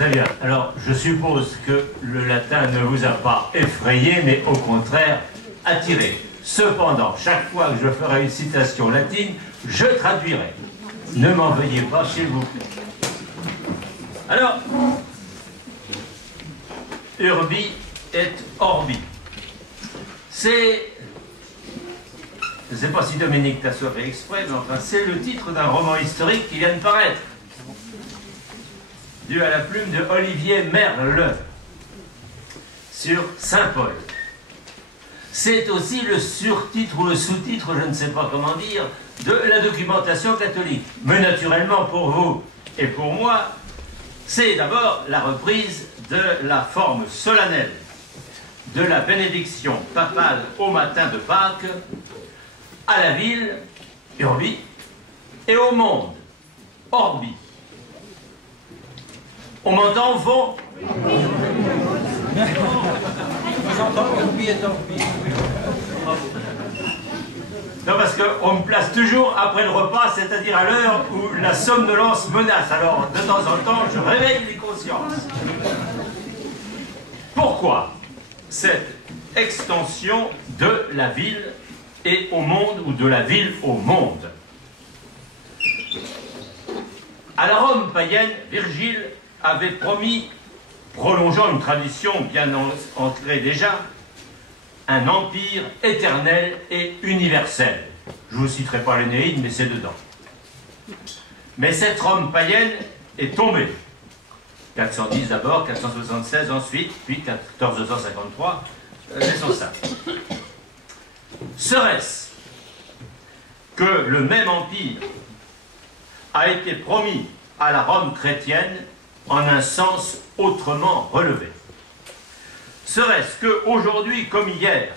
Très bien. Alors, je suppose que le latin ne vous a pas effrayé, mais au contraire attiré. Cependant, chaque fois que je ferai une citation latine, je traduirai. Ne m'en veuillez pas, s'il vous plaît. Alors, urbi et orbi. C'est... Je ne sais pas si Dominique t'a fait exprès, mais enfin, c'est le titre d'un roman historique qui vient de paraître, dû à la plume de Olivier Merle, sur Saint-Paul. C'est aussi le surtitre ou le sous-titre, je ne sais pas comment dire, de la documentation catholique. Mais naturellement, pour vous et pour moi, c'est d'abord la reprise de la forme solennelle de la bénédiction papale au matin de Pâques, à la ville, urbi, et au monde, orbi. On m'entend au fond? Non, parce qu'on me place toujours après le repas, c'est-à-dire à l'heure où la somnolence menace. Alors, de temps en temps, je réveille les consciences. Pourquoi cette extension de la ville et au monde, ou de la ville au monde? À la Rome païenne, Virgile avait promis, prolongeant une tradition bien ancrée déjà, un empire éternel et universel. Je ne vous citerai pas l'Énéide, mais c'est dedans. Mais cette Rome païenne est tombée. 410 d'abord, 476 ensuite, puis 1453, laissons ça. Serait-ce que le même empire a été promis à la Rome chrétienne en un sens autrement relevé? Serait-ce qu'aujourd'hui comme hier,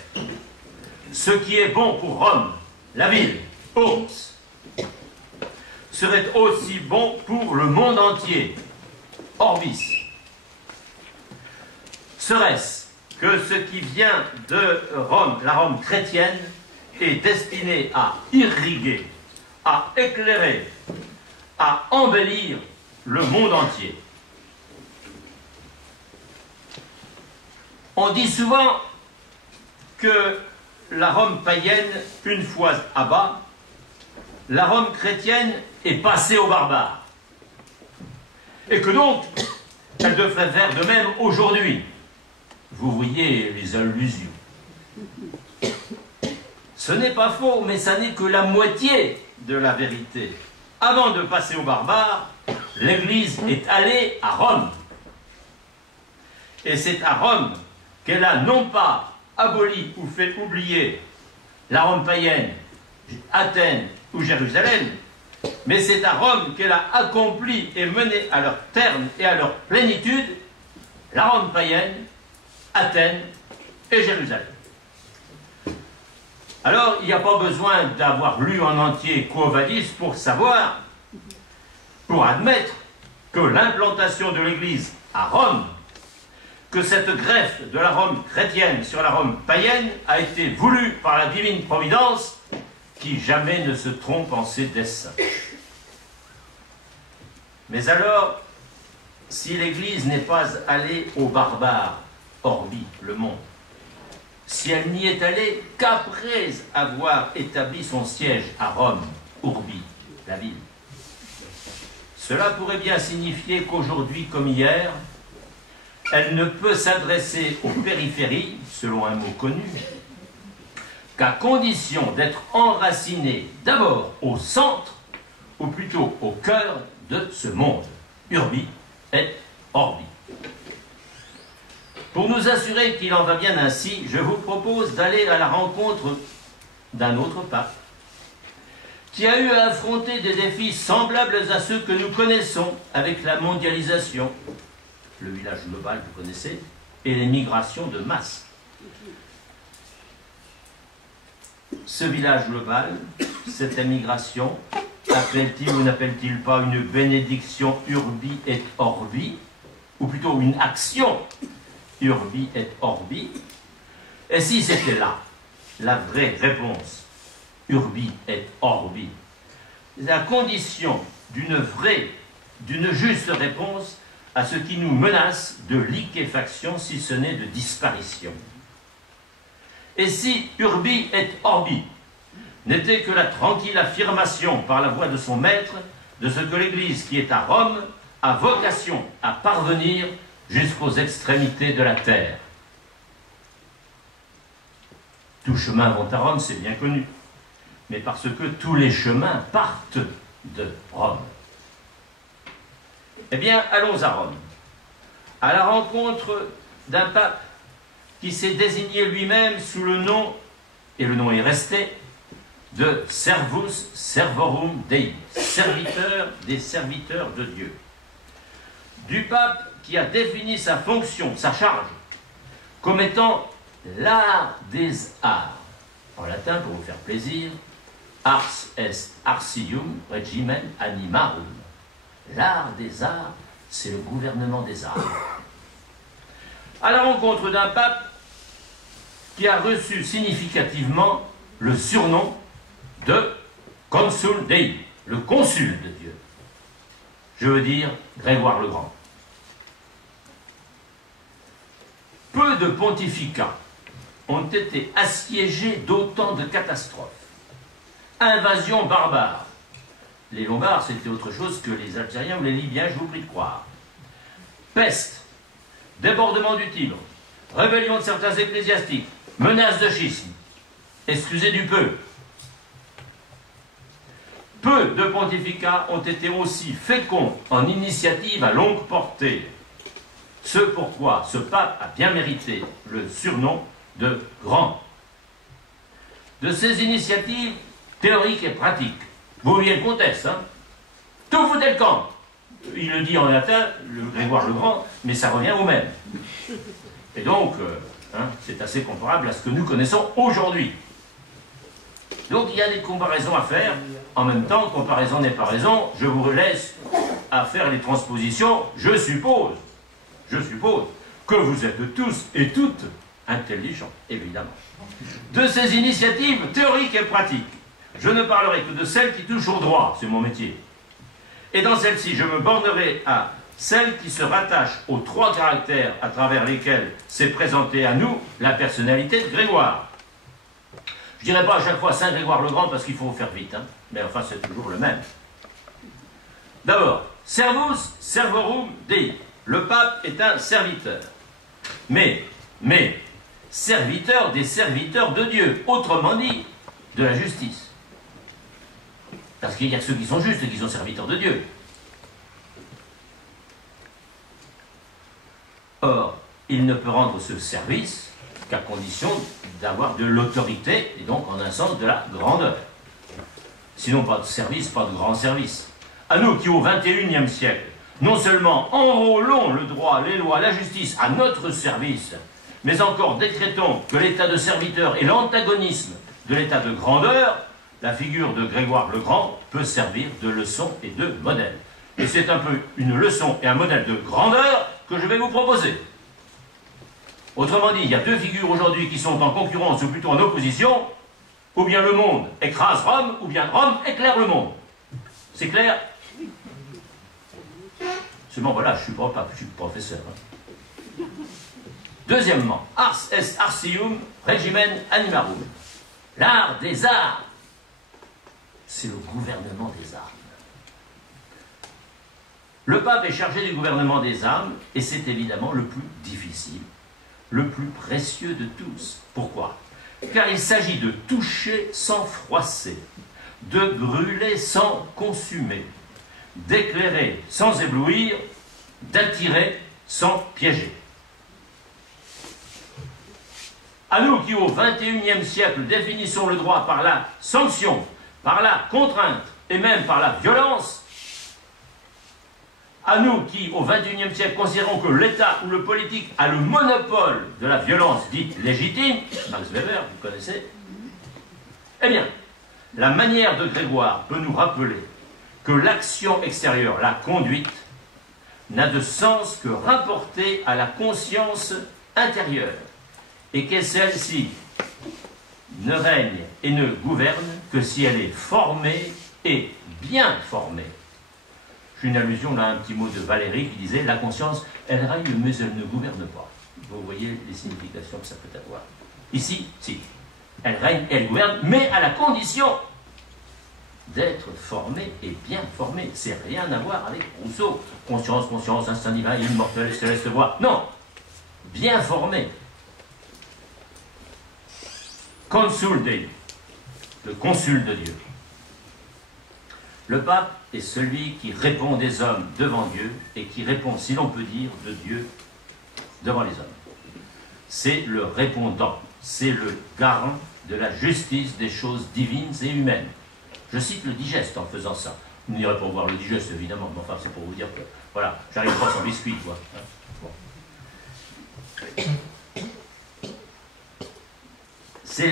ce qui est bon pour Rome, la ville, Urs, serait aussi bon pour le monde entier, Orbis? Serait-ce que ce qui vient de Rome, la Rome chrétienne, est destiné à irriguer, à éclairer, à embellir le monde entier? On dit souvent que la Rome païenne, une fois à bas, la Rome chrétienne est passée aux barbares. Et que donc, elle devrait faire de même aujourd'hui. Vous voyez les allusions. Ce n'est pas faux, mais ça n'est que la moitié de la vérité. Avant de passer aux barbares, l'Église est allée à Rome. Et c'est à Rome qu'elle a non pas aboli ou fait oublier la Rome païenne, Athènes ou Jérusalem, mais c'est à Rome qu'elle a accompli et mené à leur terme et à leur plénitude la Rome païenne, Athènes et Jérusalem. Alors, il n'y a pas besoin d'avoir lu en entier Quo Vadis pour savoir, pour admettre que l'implantation de l'Église à Rome, que cette greffe de la Rome chrétienne sur la Rome païenne a été voulue par la divine providence qui jamais ne se trompe en ses desseins. Mais alors, si l'Église n'est pas allée aux barbares, orbi, le monde, si elle n'y est allée qu'après avoir établi son siège à Rome, urbi, la ville, cela pourrait bien signifier qu'aujourd'hui comme hier, elle ne peut s'adresser aux périphéries, selon un mot connu, qu'à condition d'être enracinée d'abord au centre, ou plutôt au cœur de ce monde, urbi et orbi. Pour nous assurer qu'il en va bien ainsi, je vous propose d'aller à la rencontre d'un autre pape, qui a eu à affronter des défis semblables à ceux que nous connaissons avec la mondialisation, le village global, vous connaissez, et les migrations de masse. Ce village global, cette émigration, appelle-t-il ou n'appelle-t-il pas une bénédiction urbi et orbi, ou plutôt une action urbi et orbi? Et si c'était là la vraie réponse, urbi et orbi, la condition d'une vraie, d'une juste réponse, à ce qui nous menace de liquéfaction, si ce n'est de disparition. Et si Urbi et Orbi n'était que la tranquille affirmation par la voix de son maître de ce que l'Église qui est à Rome a vocation à parvenir jusqu'aux extrémités de la terre. Tous chemins vont à Rome, c'est bien connu, mais parce que tous les chemins partent de Rome. Eh bien, allons à Rome, à la rencontre d'un pape qui s'est désigné lui-même sous le nom, et le nom est resté, de Servus Servorum Dei, serviteur des serviteurs de Dieu. Du pape qui a défini sa fonction, sa charge, comme étant l'art des arts. En latin, pour vous faire plaisir, ars est artium regimen animarum. L'art des arts, c'est le gouvernement des arts. À la rencontre d'un pape qui a reçu significativement le surnom de Consul Dei, le consul de Dieu. Je veux dire Grégoire le Grand. Peu de pontificats ont été assiégés d'autant de catastrophes. Invasion barbare. Les Lombards, c'était autre chose que les Algériens ou les Libyens, je vous prie de croire. Peste, débordement du Tibre, rébellion de certains ecclésiastiques, menace de schisme. Excusez du peu. Peu de pontificats ont été aussi féconds en initiative à longue portée. Ce pourquoi ce pape a bien mérité le surnom de grand. De ces initiatives théoriques et pratiques, vous voyez le contexte, hein? Tout foutez le camp. Il le dit en latin, le Grégoire le Grand, mais ça revient au même. Et donc, c'est assez comparable à ce que nous connaissons aujourd'hui. Donc il y a des comparaisons à faire. En même temps, comparaison n'est pas raison. Je vous laisse à faire les transpositions. Je suppose que vous êtes tous et toutes intelligents, évidemment. De ces initiatives théoriques et pratiques, je ne parlerai que de celles qui touchent au droit, c'est mon métier. Et dans celle-ci, je me bornerai à celles qui se rattachent aux trois caractères à travers lesquels s'est présentée à nous la personnalité de Grégoire. Je ne dirai pas à chaque fois Saint Grégoire le Grand parce qu'il faut faire vite, hein, mais enfin c'est toujours le même. D'abord, Servus Servorum Dei. Le pape est un serviteur. Mais, serviteur des serviteurs de Dieu, autrement dit, de la justice. Parce qu'il y a ceux qui sont justes et qui sont serviteurs de Dieu. Or, il ne peut rendre ce service qu'à condition d'avoir de l'autorité, et donc en un sens de la grandeur. Sinon, pas de service, pas de grand service. À nous qui, au XXIe siècle, non seulement enrôlons le droit, les lois, la justice à notre service, mais encore décrétons que l'état de serviteur est l'antagonisme de l'état de grandeur, la figure de Grégoire le Grand peut servir de leçon et de modèle. Et c'est un peu une leçon et un modèle de grandeur que je vais vous proposer. Autrement dit, il y a deux figures aujourd'hui qui sont en concurrence ou plutôt en opposition. Ou bien le monde écrase Rome, ou bien Rome éclaire le monde. C'est clair? Seulement voilà, je suis pas pape, je suis professeur. Hein. Deuxièmement, ars est artium regimen animarum. L'art des arts, c'est le gouvernement des armes. Le pape est chargé du gouvernement des armes, et c'est évidemment le plus difficile, le plus précieux de tous. Pourquoi? Car il s'agit de toucher sans froisser, de brûler sans consumer, d'éclairer sans éblouir, d'attirer sans piéger. À nous qui, au XXIe siècle, définissons le droit par la sanction, par la contrainte et même par la violence, à nous qui, au XXIe siècle, considérons que l'État ou le politique a le monopole de la violence dite légitime, Max Weber, vous connaissez, eh bien, la manière de Grégoire peut nous rappeler que l'action extérieure, la conduite, n'a de sens que rapportée à la conscience intérieure, et que celle-ci ne règne et ne gouverne que si elle est formée et bien formée. j'ai une allusion là, un petit mot de Valérie qui disait « La conscience, elle règne, mais elle ne gouverne pas ». Vous voyez les significations que ça peut avoir. Ici, si. Elle règne, elle gouverne, mais à la condition d'être formée et bien formée. C'est rien à voir avec Rousseau. Conscience, conscience, instinct divin, immortel, céleste voix. Non. Bien formée. Consul Dei, le consul de Dieu. Le pape est celui qui répond des hommes devant Dieu et qui répond, si l'on peut dire, de Dieu devant les hommes. C'est le répondant, c'est le garant de la justice des choses divines et humaines. Je cite le digeste en faisant ça. Vous n'irez pas voir le digeste, évidemment, mais enfin, c'est pour vous dire que, voilà, j'arrive pas sans biscuit, quoi. Bon. C'est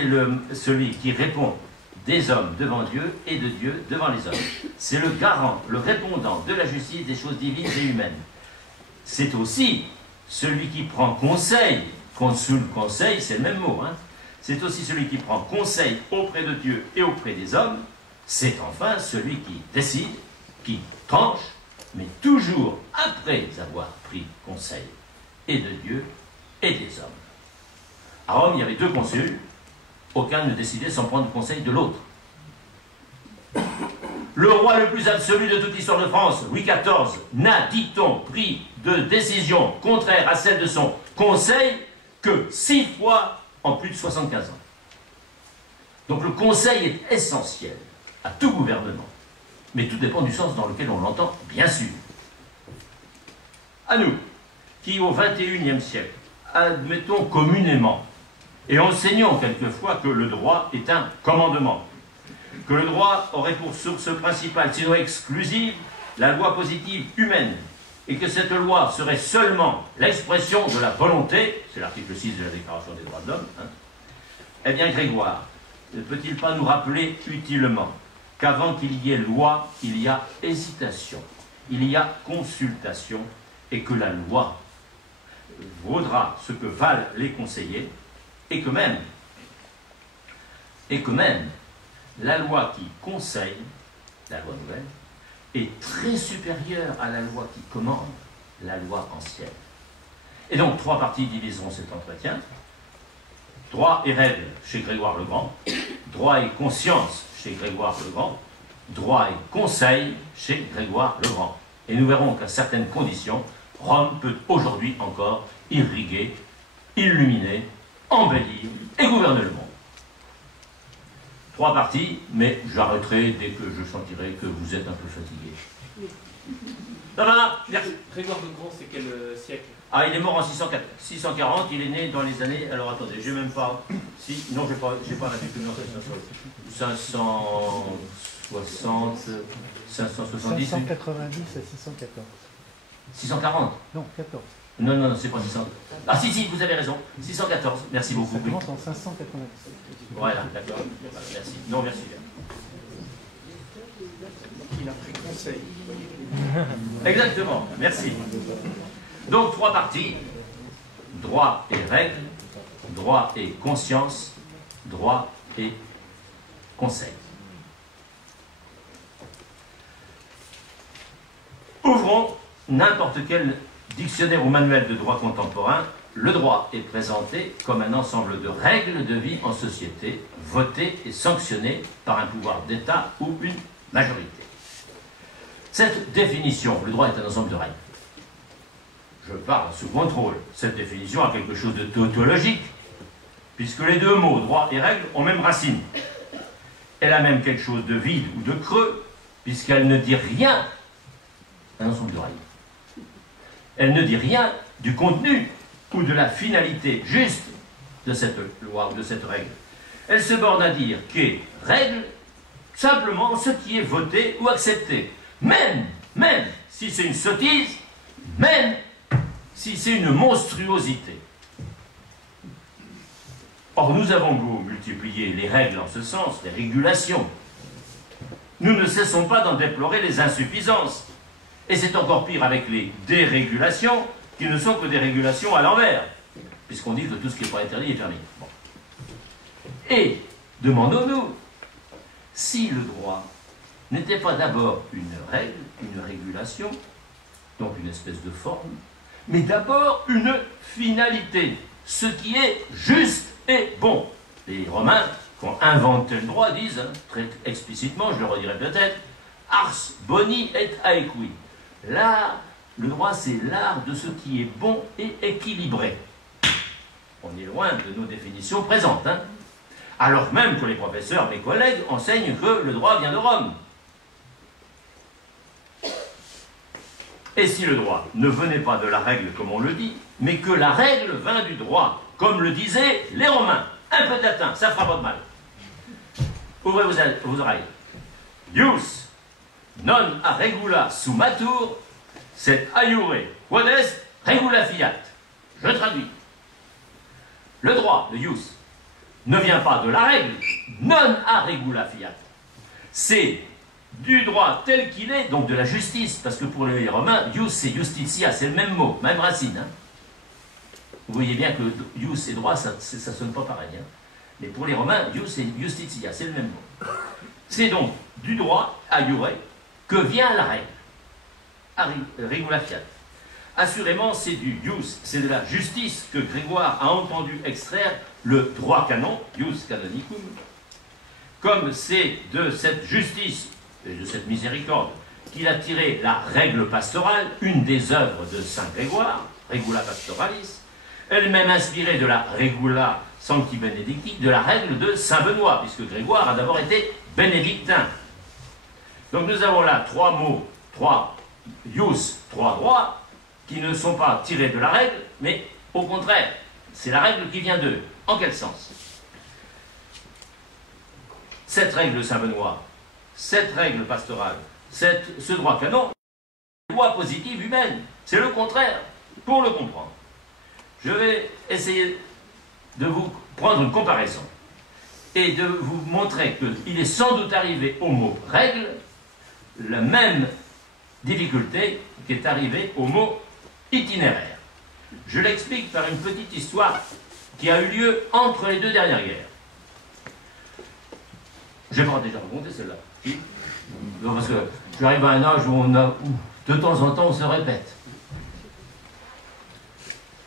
celui qui répond des hommes devant Dieu et de Dieu devant les hommes. C'est le garant, le répondant de la justice des choses divines et humaines. C'est aussi celui qui prend conseil, consul, conseil, c'est le même mot, hein. C'est aussi celui qui prend conseil auprès de Dieu et auprès des hommes. C'est enfin celui qui décide, qui tranche, mais toujours après avoir pris conseil et de Dieu et des hommes. À Rome, il y avait 2 consuls, aucun ne décidait sans prendre conseil de l'autre. Le roi le plus absolu de toute l'histoire de France, Louis XIV, n'a, dit-on, pris de décision contraire à celle de son conseil que 6 fois en plus de 75 ans. Donc le conseil est essentiel à tout gouvernement. Mais tout dépend du sens dans lequel on l'entend, bien sûr. À nous, qui au XXIe siècle, admettons communément, et enseignons quelquefois que le droit est un commandement, que le droit aurait pour source principale, sinon exclusive, la loi positive humaine, et que cette loi serait seulement l'expression de la volonté, c'est l'article 6 de la Déclaration des droits de l'homme, hein, eh bien Grégoire, ne peut-il pas nous rappeler utilement qu'avant qu'il y ait loi, il y a hésitation, il y a consultation, et que la loi vaudra ce que valent les conseillers, et que même la loi qui conseille, la loi nouvelle, est très supérieure à la loi qui commande, la loi ancienne. Et donc, 3 parties diviseront cet entretien. Droit et règle chez Grégoire le Grand, droit et conscience chez Grégoire le Grand, droit et conseil chez Grégoire le Grand. Et nous verrons qu'à certaines conditions, Rome peut aujourd'hui encore irriguer, illuminer, embellir et gouverner le monde. 3 parties, mais j'arrêterai dès que je sentirai que vous êtes un peu fatigué. Ça va? Merci. Grégoire le Grand, c'est quel siècle? Ah, il est mort en 640, il est né dans les années... Alors attendez, j'ai même pas... Si, non, j'ai pas la documentation sur 560, 570... 590 à 614. 640? Non, 14. Non, non, non, c'est pas 600. Ah si, vous avez raison. 614, merci beaucoup. Ça commence en 590. Voilà, d'accord. Merci. Non, merci. Il a pris conseil. Exactement, merci. Donc, 3 parties. Droit et règle, droit et conscience, droit et conseil. Ouvrons n'importe quel dictionnaire ou manuel de droit contemporain. Le droit est présenté comme un ensemble de règles de vie en société, votées et sanctionnées par un pouvoir d'État ou une majorité. Cette définition, le droit est un ensemble de règles. Je parle sous contrôle. Cette définition a quelque chose de tautologique, puisque les 2 mots, droit et règle, ont même racine. Elle a même quelque chose de vide ou de creux, puisqu'elle ne dit rien d'un ensemble de règles. Elle ne dit rien du contenu ou de la finalité juste de cette loi ou de cette règle. Elle se borne à dire qu'est règle simplement ce qui est voté ou accepté. Même si c'est une sottise, même si c'est une monstruosité. Or, nous avons beau multiplier les règles en ce sens, les régulations. Nous ne cessons pas d'en déplorer les insuffisances. Et c'est encore pire avec les dérégulations, qui ne sont que des régulations à l'envers, puisqu'on dit que tout ce qui n'est pas interdit est permis. Bon. Et demandons-nous si le droit n'était pas d'abord une règle, une régulation, donc une espèce de forme, mais d'abord une finalité, ce qui est juste et bon. Les Romains, qui ont inventé le droit, disent, hein, très explicitement, je le redirai peut-être, ars boni et aequi. L'art, le droit, c'est l'art de ce qui est bon et équilibré. On est loin de nos définitions présentes, hein. Alors même que les professeurs, mes collègues, enseignent que le droit vient de Rome. Et si le droit ne venait pas de la règle, comme on le dit, mais que la règle vint du droit, comme le disaient les Romains. Un peu de latin, ça fera pas de mal. Ouvrez vos oreilles. Ius non a regula sumatur, sed aiure quod est regula fiat. Je traduis. Le droit, le ius, ne vient pas de la règle, non a regula fiat. C'est du droit tel qu'il est, donc de la justice, parce que pour les Romains, ius et justitia, c'est le même mot, même racine. Hein. Vous voyez bien que ius et droit, ça ne sonne pas pareil. Hein. Mais pour les Romains, ius et justitia, c'est le même mot. C'est donc du droit, aiure, que vient la règle, regula fiat. Assurément, c'est du ius, c'est de la justice que Grégoire a entendu extraire le droit canon, ius canonicum, comme c'est de cette justice et de cette miséricorde qu'il a tiré la règle pastorale, une des œuvres de saint Grégoire, Regula Pastoralis, elle-même inspirée de la Regula Sancti Benedicti, de la règle de saint Benoît, puisque Grégoire a d'abord été bénédictin. Donc nous avons là trois mots, trois ius, trois droits, qui ne sont pas tirés de la règle, mais au contraire, c'est la règle qui vient d'eux. En quel sens? Cette règle de saint Benoît, cette règle pastorale, ce droit canon, c'est une loi positive humaine. C'est le contraire, pour le comprendre. Je vais essayer de vous prendre une comparaison et de vous montrer qu'il est sans doute arrivé au mot règle la même difficulté qui est arrivée au mot itinéraire. Je l'explique par une petite histoire qui a eu lieu entre les deux dernières guerres. Je n'ai pas déjà raconté celle-là. Non, parce que j'arrive à un âge où de temps en temps, on se répète.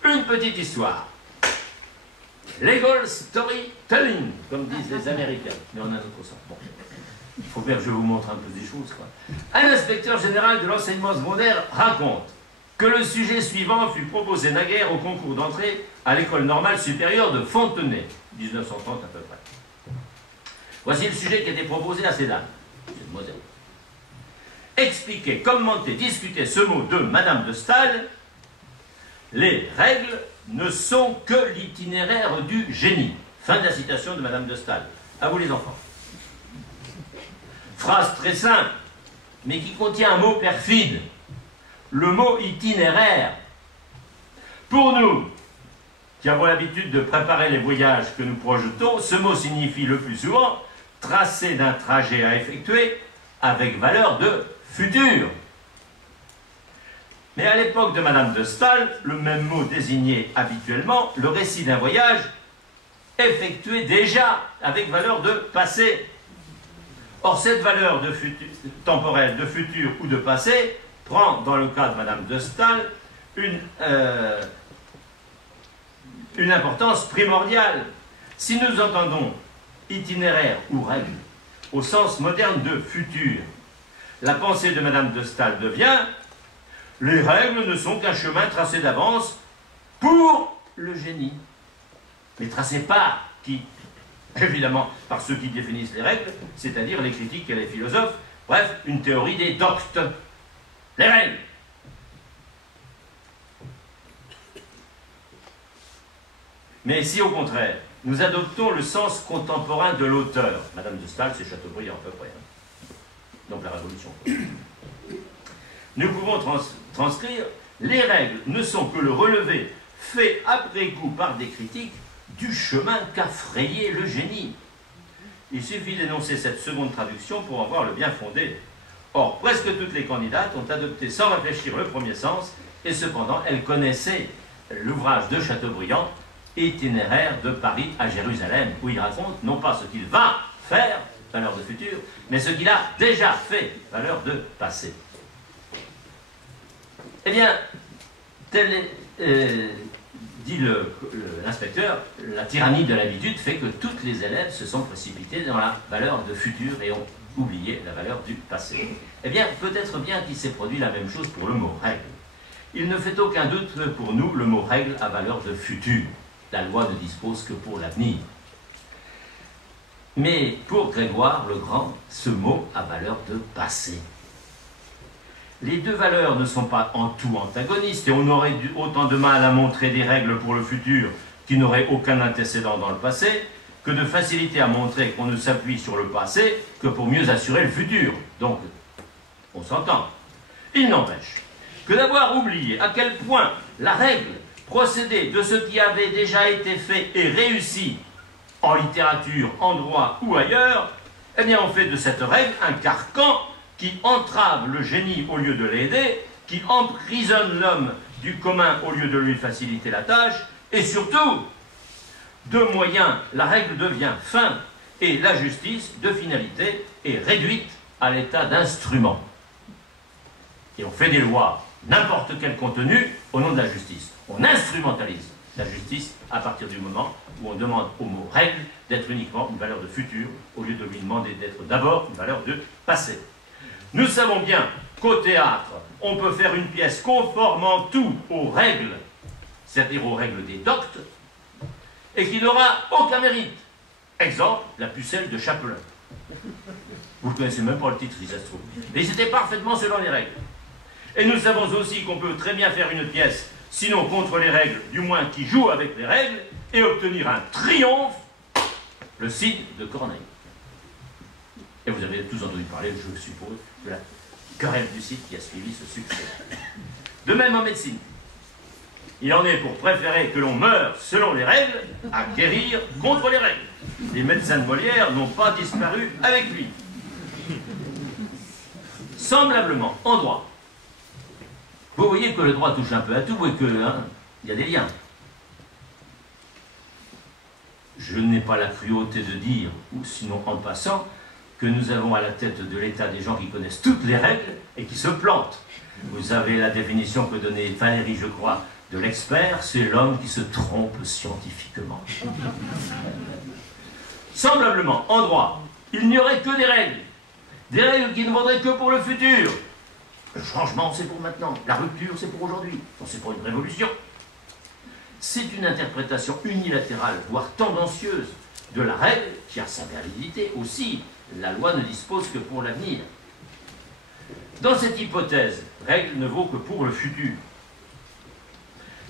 Une petite histoire. Legal storytelling, comme disent les Américains. Mais on a notre sens. Bon. Il faut bien que je vous montre un peu des choses, quoi. Un inspecteur général de l'enseignement secondaire raconte que le sujet suivant fut proposé naguère au concours d'entrée à l'école normale supérieure de Fontenay, 1930 à peu près. Voici le sujet qui était proposé à ces dames. C'est moderne. Expliquer, commenter, discuter ce mot de Madame de Staël. Les règles ne sont que l'itinéraire du génie. Fin de la citation de Madame de Staël. À vous les enfants. Phrase très simple, mais qui contient un mot perfide. Le mot itinéraire. Pour nous, qui avons l'habitude de préparer les voyages que nous projetons, ce mot signifie le plus souvent tracé d'un trajet à effectuer avec valeur de futur. Mais à l'époque de Madame de Staël, le même mot désignait habituellement le récit d'un voyage effectué déjà avec valeur de passé. Or, cette valeur de temporelle de futur ou de passé prend, dans le cas de Madame de Staël, une importance primordiale. Si nous entendons itinéraire ou règle au sens moderne de futur, la pensée de Madame de Staël devient « Les règles ne sont qu'un chemin tracé d'avance pour le génie ». Mais tracé par qui? Évidemment, par ceux qui définissent les règles, c'est-à-dire les critiques et les philosophes. Bref, une théorie des doctes. Les règles. Mais si au contraire, nous adoptons le sens contemporain de l'auteur, Madame de Staël, c'est Chateaubriand à peu près, hein. Donc la Révolution. Nous pouvons transcrire « Les règles ne sont que le relevé fait après coup par des critiques du chemin qu'a frayé le génie ». Il suffit d'énoncer cette seconde traduction pour en voir le bien fondé. Or, presque toutes les candidates ont adopté sans réfléchir le premier sens, et cependant, elles connaissaient l'ouvrage de Chateaubriand, Itinéraire de Paris à Jérusalem, où il raconte non pas ce qu'il va faire, valeur de futur, mais ce qu'il a déjà fait, valeur de passé. Eh bien, tel est, dit l'inspecteur, la tyrannie de l'habitude fait que tous les élèves se sont précipités dans la valeur de futur et ont oublié la valeur du passé. Eh bien, peut-être bien qu'il s'est produit la même chose pour le mot règle. Il ne fait aucun doute que pour nous, le mot règle a valeur de futur. La loi ne dispose que pour l'avenir. Mais pour Grégoire le Grand, ce mot a valeur de passé. Les deux valeurs ne sont pas en tout antagonistes et on aurait autant de mal à montrer des règles pour le futur qui n'auraient aucun antécédent dans le passé que de facilité à montrer qu'on ne s'appuie sur le passé que pour mieux assurer le futur. Donc, on s'entend. Il n'empêche que d'avoir oublié à quel point la règle procédait de ce qui avait déjà été fait et réussi en littérature, en droit ou ailleurs, eh bien on fait de cette règle un carcan qui entrave le génie au lieu de l'aider, qui emprisonne l'homme du commun au lieu de lui faciliter la tâche, et surtout, de moyens, la règle devient fin, et la justice, de finalité, est réduite à l'état d'instrument. Et on fait des lois, n'importe quel contenu, au nom de la justice. On instrumentalise la justice à partir du moment où on demande au mot règle d'être uniquement une valeur de futur, au lieu de lui demander d'être d'abord une valeur de passé. Nous savons bien qu'au théâtre, on peut faire une pièce conformant tout aux règles, c'est-à-dire aux règles des doctes, et qui n'aura aucun mérite. Exemple, la pucelle de Chapelain. Vous ne connaissez même pas le titre, si ça se trouve. Mais c'était parfaitement selon les règles. Et nous savons aussi qu'on peut très bien faire une pièce, sinon contre les règles, du moins qui joue avec les règles, et obtenir un triomphe, le Cid de Corneille. Et vous avez tous entendu parler, je suppose, de la querelle du Cid qui a suivi ce succès. De même en médecine. Il en est pour préférer que l'on meure selon les règles à guérir contre les règles. Les médecins de Molière n'ont pas disparu avec lui. Semblablement, en droit, vous voyez que le droit touche un peu à tout et qu'il y a des liens. Je n'ai pas la cruauté de dire, ou sinon en passant, que nous avons à la tête de l'État des gens qui connaissent toutes les règles et qui se plantent. Vous avez la définition que donnait Valéry, je crois, de l'expert, c'est l'homme qui se trompe scientifiquement. Semblablement, en droit, il n'y aurait que des règles qui ne vaudraient que pour le futur. Le changement, c'est pour maintenant. La rupture, c'est pour aujourd'hui. C'est pour une révolution. C'est une interprétation unilatérale, voire tendancieuse, de la règle qui a sa validité aussi. La loi ne dispose que pour l'avenir. Dans cette hypothèse, règle ne vaut que pour le futur.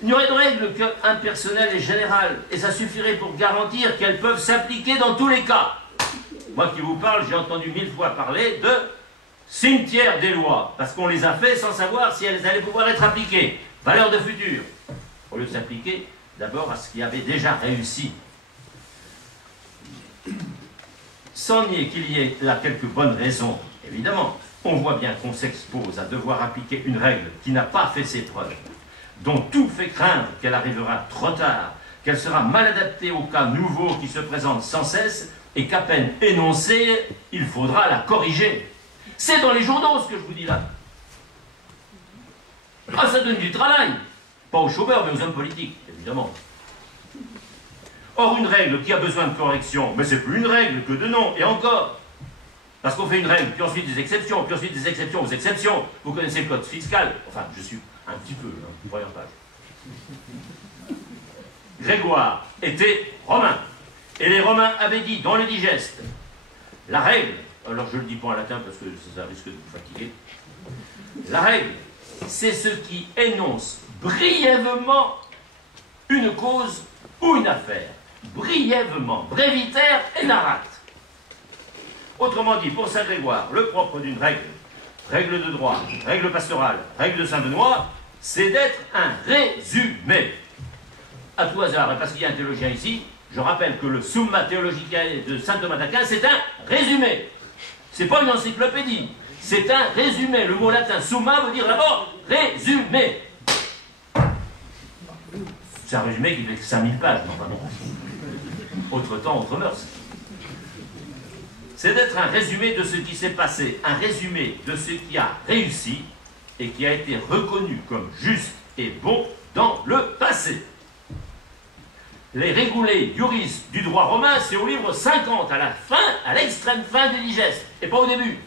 Il n'y aurait de règle qu'impersonnelle et générale, et ça suffirait pour garantir qu'elles peuvent s'appliquer dans tous les cas. Moi qui vous parle, j'ai entendu 1000 fois parler de cimetière des lois, parce qu'on les a fait sans savoir si elles allaient pouvoir être appliquées. Valeur de futur. Au lieu de s'appliquer d'abord à ce qui avait déjà réussi. Sans nier qu'il y ait là quelques bonnes raisons, évidemment, on voit bien qu'on s'expose à devoir appliquer une règle qui n'a pas fait ses preuves, dont tout fait craindre qu'elle arrivera trop tard, qu'elle sera mal adaptée aux cas nouveaux qui se présentent sans cesse, et qu'à peine énoncée, il faudra la corriger. C'est dans les journaux ce que je vous dis là. Ah, ça donne du travail. Pas aux chômeurs, mais aux hommes politiques, évidemment. Or, une règle qui a besoin de correction, mais c'est plus une règle que de nom, et encore. Parce qu'on fait une règle, puis ensuite des exceptions, puis ensuite des exceptions aux exceptions. Vous connaissez le code fiscal. Enfin, je suis un petit peu, première page. Grégoire était romain. Et les Romains avaient dit dans le digeste, la règle, alors je ne le dis pas en latin parce que ça risque de vous fatiguer, la règle, c'est ce qui énonce brièvement une cause ou une affaire. Brièvement, brevitaire et narrate. Autrement dit, pour saint Grégoire, le propre d'une règle, règle de droit, règle pastorale, règle de Saint-Benoît, c'est d'être un résumé. À tout hasard, et parce qu'il y a un théologien ici, je rappelle que le Summa Theologicae de saint Thomas d'Aquin, c'est un résumé. C'est pas une encyclopédie, c'est un résumé. Le mot latin summa veut dire d'abord résumé. C'est un résumé qui fait 5000 pages, non, pas bon. Autre temps, autre mœurs. c'est d'être un résumé de ce qui s'est passé, un résumé de ce qui a réussi et qui a été reconnu comme juste et bon dans le passé. Les Regulae Iuris du droit romain, c'est au livre 50, à la fin, à l'extrême fin du digeste, et pas au début.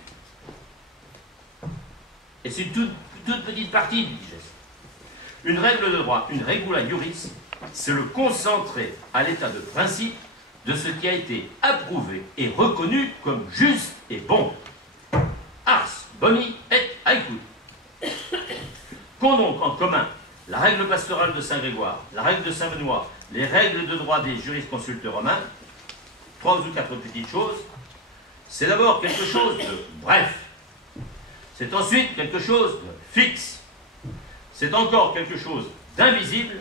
Et c'est une toute petite partie du digeste. Une règle de droit, une regula iuris, c'est le concentré à l'état de principe de ce qui a été approuvé et reconnu comme juste et bon. Ars boni et aequud. Qu'ont donc en commun la règle pastorale de Saint Grégoire, la règle de Saint Benoît, les règles de droit des jurisconsultes romains? 3 ou 4 petites choses. C'est d'abord quelque chose de bref. C'est ensuite quelque chose de fixe. C'est encore quelque chose d'invisible.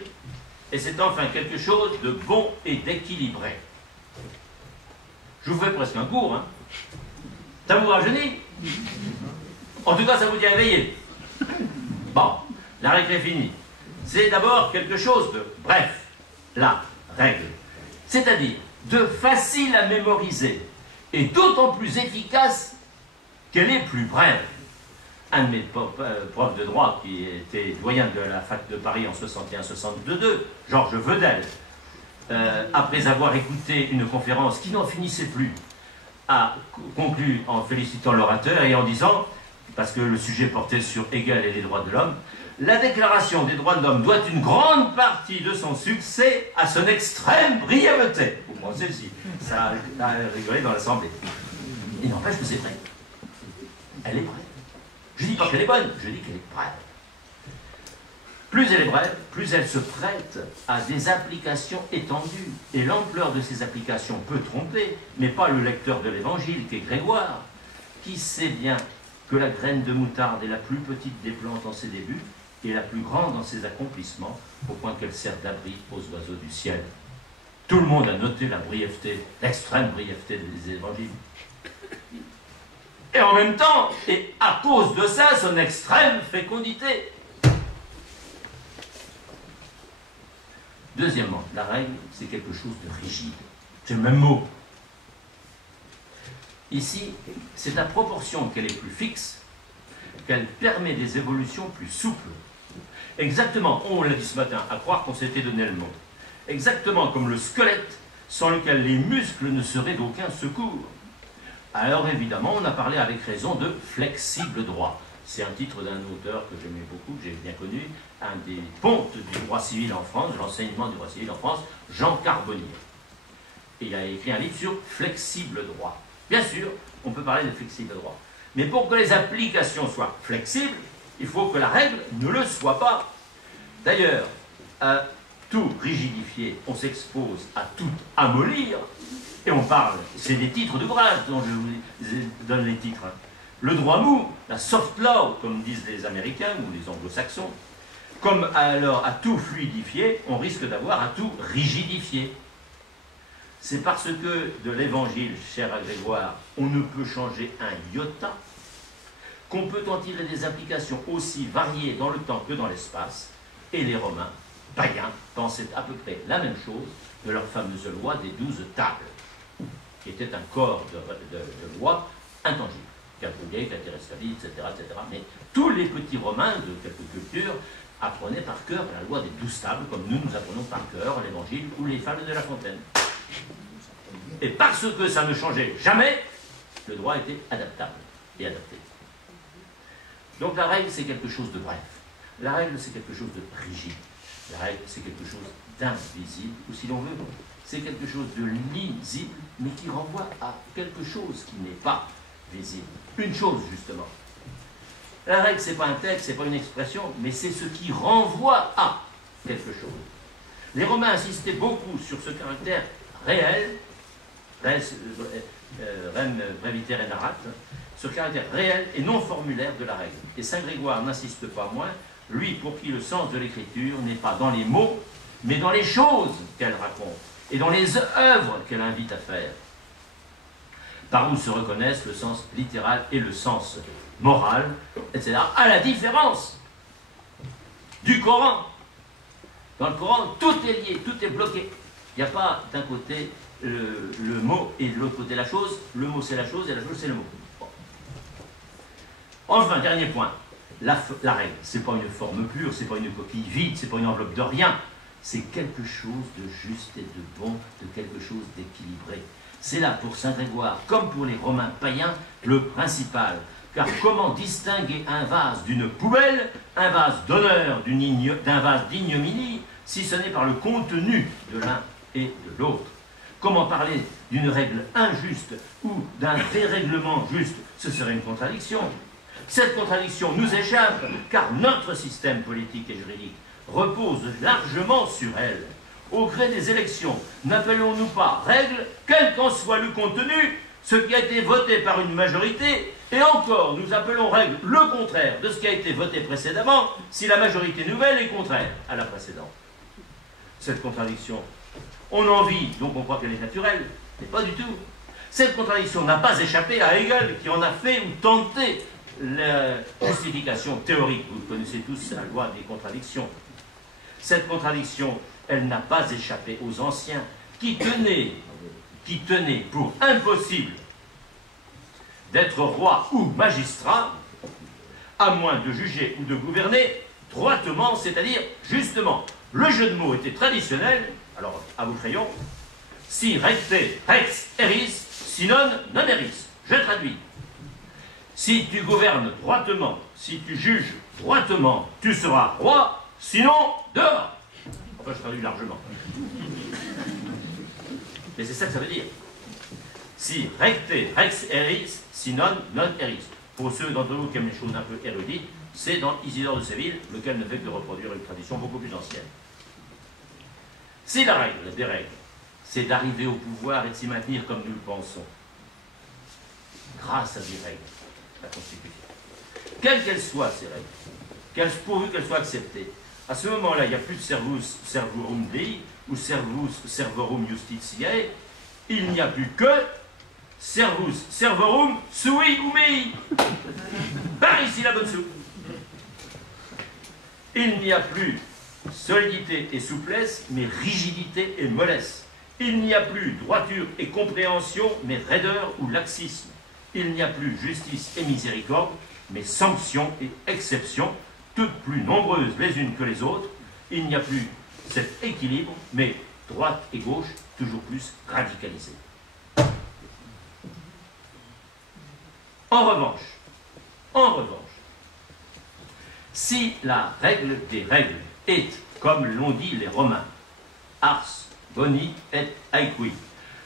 Et c'est enfin quelque chose de bon et d'équilibré. Je vous fais presque un cours, hein. Ça vous rajeunit? En tout cas, ça vous dit réveiller. Bon, la règle est finie. C'est d'abord quelque chose de bref, la règle. C'est-à-dire de facile à mémoriser et d'autant plus efficace qu'elle est plus brève. Un de mes profs de droit, qui était doyen de la fac de Paris en 61-62, Georges Vedel, après avoir écouté une conférence qui n'en finissait plus, a conclu en félicitant l'orateur et en disant, parce que le sujet portait sur Hegel et les droits de l'homme, la déclaration des droits de l'homme doit une grande partie de son succès à son extrême brièveté. Vous pensez si ça a rigolé dans l'Assemblée. Il n'empêche que c'est vrai. Elle est brève. Je ne dis pas qu'elle est bonne, je dis qu'elle est brève. Plus elle est brève, plus elle se prête à des applications étendues. Et l'ampleur de ces applications peut tromper, mais pas le lecteur de l'Évangile, qui est Grégoire, qui sait bien que la graine de moutarde est la plus petite des plantes en ses débuts et la plus grande dans ses accomplissements, au point qu'elle sert d'abri aux oiseaux du ciel. Tout le monde a noté la brièveté, l'extrême brièveté des évangiles. Et en même temps, et à cause de ça, son extrême fécondité. Deuxièmement, la règle, c'est quelque chose de rigide. C'est le même mot. Ici, c'est à proportion qu'elle est plus fixe, qu'elle permet des évolutions plus souples. Exactement, on l'a dit ce matin, à croire qu'on s'était donné le mot. Exactement comme le squelette, sans lequel les muscles ne seraient d'aucun secours. Alors évidemment, on a parlé avec raison de flexible droit. C'est un titre d'un auteur que j'aimais beaucoup, que j'ai bien connu, un des pontes du droit civil en France, de l'enseignement du droit civil en France, Jean Carbonnier. Et il a écrit un livre sur flexible droit. Bien sûr, on peut parler de flexible droit. Mais pour que les applications soient flexibles, il faut que la règle ne le soit pas. D'ailleurs, à tout rigidifier, on s'expose à tout amollir, et on parle, c'est des titres d'ouvrage dont je vous donne les titres. Le droit mou, la soft law, comme disent les Américains ou les Anglo-Saxons, comme alors à tout fluidifier, on risque d'avoir à tout rigidifier. C'est parce que de l'évangile, cher à Grégoire, on ne peut changer un iota, qu'on peut en tirer des applications aussi variées dans le temps que dans l'espace, et les Romains, païens, pensaient à peu près la même chose de leur fameuse loi des 12 tables, qui était un corps de loi intangible, Capoulier, Caterestali, etc., etc. Mais tous les petits Romains de quelques cultures apprenaient par cœur la loi des 12 tables, comme nous apprenons par cœur l'évangile ou les fables de La Fontaine. Et parce que ça ne changeait jamais, le droit était adaptable et adapté. Donc la règle, c'est quelque chose de bref. La règle, c'est quelque chose de rigide. La règle, c'est quelque chose d'invisible, ou si l'on veut, c'est quelque chose de lisible, mais qui renvoie à quelque chose qui n'est pas visible. Une chose, justement. La règle, ce n'est pas un texte, ce n'est pas une expression, mais c'est ce qui renvoie à quelque chose. Les Romains insistaient beaucoup sur ce caractère réel, rem breviter enarat, ce caractère réel et non formulaire de la règle. Et Saint Grégoire n'insiste pas moins, lui pour qui le sens de l'écriture n'est pas dans les mots, mais dans les choses qu'elle raconte et dans les œuvres qu'elle invite à faire, par où se reconnaissent le sens littéral et le sens moral, etc., à la différence du Coran. Dans le Coran, tout est lié, tout est bloqué. Il n'y a pas d'un côté le mot est de l'autre côté de la chose, le mot c'est la chose et la chose c'est le mot. Bon. Enfin, dernier point, la règle, c'est pas une forme pure, c'est pas une coquille vide, c'est pas une enveloppe de rien, c'est quelque chose de juste et de bon, de quelque chose d'équilibré. C'est là pour saint Grégoire, comme pour les Romains païens, le principal. Car comment distinguer un vase d'une poubelle, un vase d'honneur d'un vase d'ignominie, si ce n'est par le contenu de l'un et de l'autre? Comment parler d'une règle injuste ou d'un dérèglement juste? Ce serait une contradiction. Cette contradiction nous échappe, car notre système politique et juridique repose largement sur elle. Au gré des élections, n'appelons-nous pas règle, quel qu'en soit le contenu, ce qui a été voté par une majorité, et encore, nous appelons règle le contraire de ce qui a été voté précédemment, si la majorité nouvelle est contraire à la précédente. Cette contradiction, on en vit, donc on croit qu'elle est naturelle, mais pas du tout. Cette contradiction n'a pas échappé à Hegel, qui en a fait ou tenté la justification théorique. Vous connaissez tous la loi des contradictions. Cette contradiction, elle n'a pas échappé aux anciens, qui tenaient pour impossible d'être roi ou magistrat, à moins de juger ou de gouverner droitement, c'est-à-dire justement. Le jeu de mots était traditionnel, alors à vos crayons, si recte rex eris, si non non eris. Je traduis. Si tu gouvernes droitement, si tu juges droitement, tu seras roi, sinon dehors. Enfin, je traduis largement. Mais c'est ça que ça veut dire. Si recte rex eris, si non non eris. Pour ceux d'entre vous qui aiment les choses un peu érudites, c'est dans Isidore de Séville, lequel ne fait que reproduire une tradition beaucoup plus ancienne. Si la règle des règles, c'est d'arriver au pouvoir et de s'y maintenir comme nous le pensons, grâce à des règles, la Constitution, quelles qu'elles soient ces règles, pourvu qu'elles soient acceptées, à ce moment-là, il n'y a plus de servus servorum Dei ou servus servorum justitiae, il n'y a plus que servus servorum sui ou mei. Par ici la bonne soupe. Il n'y a plus solidité et souplesse, mais rigidité et mollesse. Il n'y a plus droiture et compréhension, mais raideur ou laxisme. Il n'y a plus justice et miséricorde, mais sanction et exception, toutes plus nombreuses les unes que les autres. Il n'y a plus cet équilibre, mais droite et gauche, toujours plus radicalisées. En revanche, si la règle des règles est, comme l'ont dit les Romains, ars boni et aequi,